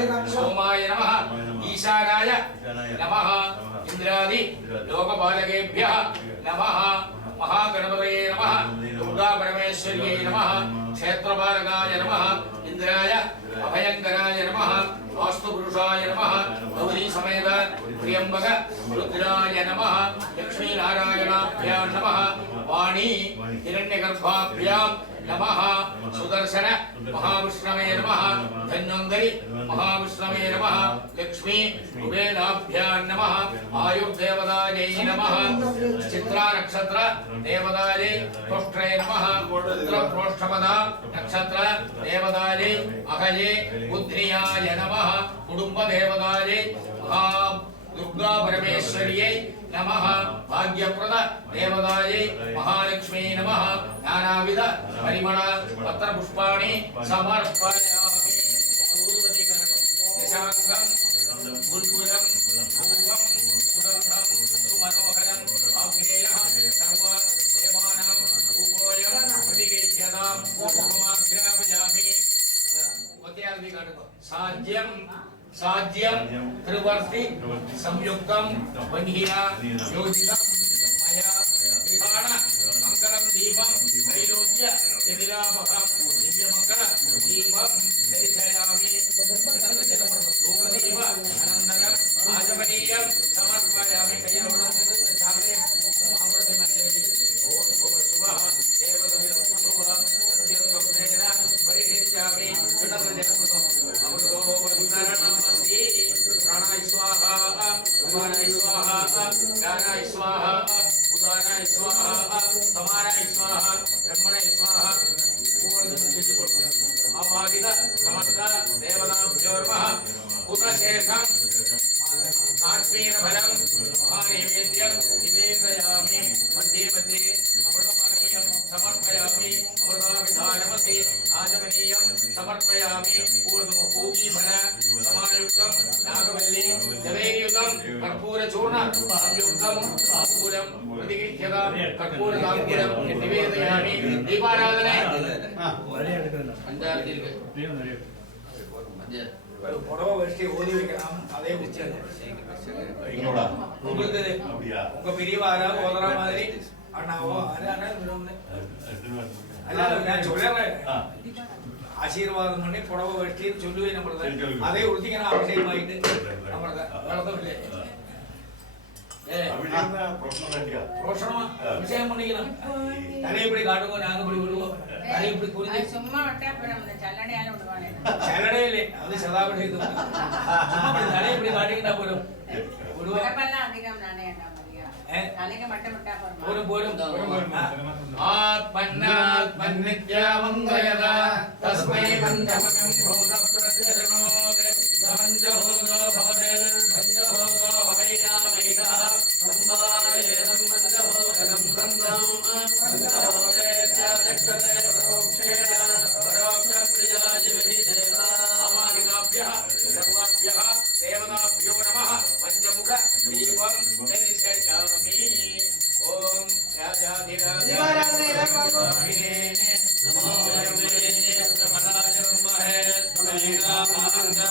सोमाय नमः ईशानाय नमः इंद्रादि लोकपालकेभ्यः नमः महागणपतये नमः दुर्गा परमेश्वर्यै नमः क्षेत्रपालकाय नमः इंद्राय अभयंकराय नमः वास्तुपुरुषाय नमः गौरी समेत त्र्यंबक रुद्राय नमः लक्ष्मी नारायणाभ्यां नमः वाणी हिरण्यगर्भाभ्यां नमः सुदर्शन महाविष्णवे नमः धन्वन्तरि महाविष्णवे नमः लक्ष्मी कुबेराभ्यां नमः आयुर्देवतायै नमः चित्रा नक्षत्र देवतायै त्वष्ट्रे नमः रुद्रप्रोष्ठपदा नक्षत्र देवतायै अहये बुद्धियाय नमः कुटुंब देवतायै दुर्गा परमेश्वर्यै नमः भाग्यप्रद देवतायै महालक्ष्मी नमः नानाविध परिमल पत्र पुष्पाणि समर्पयामि ऊर्वती कर्म यशांगं गुरुकुलं भूवं सुगंधं सुमनोहरं अग्नेयः सर्व देवानां भूपोयं प्रतिगेह्यतां भूमाग्रापयामि वत्यार्दि कर्म साज्यं साज्यं त्रिवर्ति संयुक्तं वह्निना योजितं मया गृहाण मंगलम दीपं त्रैलोक्य दिव्यापहं दिव्यमंगल दीपं दर्शयामि धूपदीप अनन्तरं आचमनीयं समर्पयामि कयवणं चाले मामृते मध्येति ओम शुभः देवदमिदं शुभः सत्यं परिहित्यामि विनम्रजनपुरम् अमृतो वन्दरणमसि प्राणाय स्वाहा उपानाय स्वाहा ज्ञानाय स्वाहा उदानाय स्वाहा समानाय स्वाहा ब्रह्मणाय स्वाहा आवाहित समस्त देवताभ्यो नमः उतशेषं आत्मीयफलं महानैवेद्यं निवेदयामि मध्ये मध्ये अमृतपानीयं समर्पयामि अमृताभिधानमसि आचमनीयं समर्पयामि पूगीफल समायुक्तं नागवल्ली जवेयुतं कर्पूरचूर्ण संयुक्तं ताम्बूलं प्रतिगृह्यतां कर्पूरताम्बूलं निवेदयामि दीपाराधने புடவை வச்சு ஓதி வைக்கலாம் அதே பிடிச்சது உங்களுக்கு உங்க பெரியவாரா ஓதுற மாதிரி அண்ணாவோ நான் சொல்றேன் ஆசீர்வாதம் பண்ணி புடவை வச்சு சொல்லுவேன் நம்மளது அதே உடுத்திக்கணும் அபிஷேகம் ஆகிட்டு நம்மளது வளர்த்தவில்லை அபிஷேகம் பண்ணிக்கலாம் நிறைய இப்படி காட்டுவோம் நாங்க இப்படி விடுவோம் நிறைய இப்படி புரிஞ்சு சும்மா சல்லடையால விடுவாங்க சல்லடே இல்லை அது சதாபிஷேகம் சும்மா நிறைய இப்படி காட்டிக்கிட்டா போதும் அதிகம் நானே आत्मन्नात्मन्नित्यामङ्गयदा तस्मै पञ्चमकं भूतप्रत्यशनोग समञ्जहोगो भवदेर्भञ्जहोगो भवैरामैदः सम्मायेदं मञ्जहोगनं सन्दं मञ्जहोगेत्यादक्षते परोक्षेण परोक्षप्रियाजिभिः अमादिकाभ्यः सर्वाभ्यः देवताभ्यो नमः पञ्चमुख दीपं दर्शयामि ओम राजाधिराजाधिराजाभिने नमो ब्रह्मणे ब्रह्मराज ब्रह्महे त्वमेका मार्गा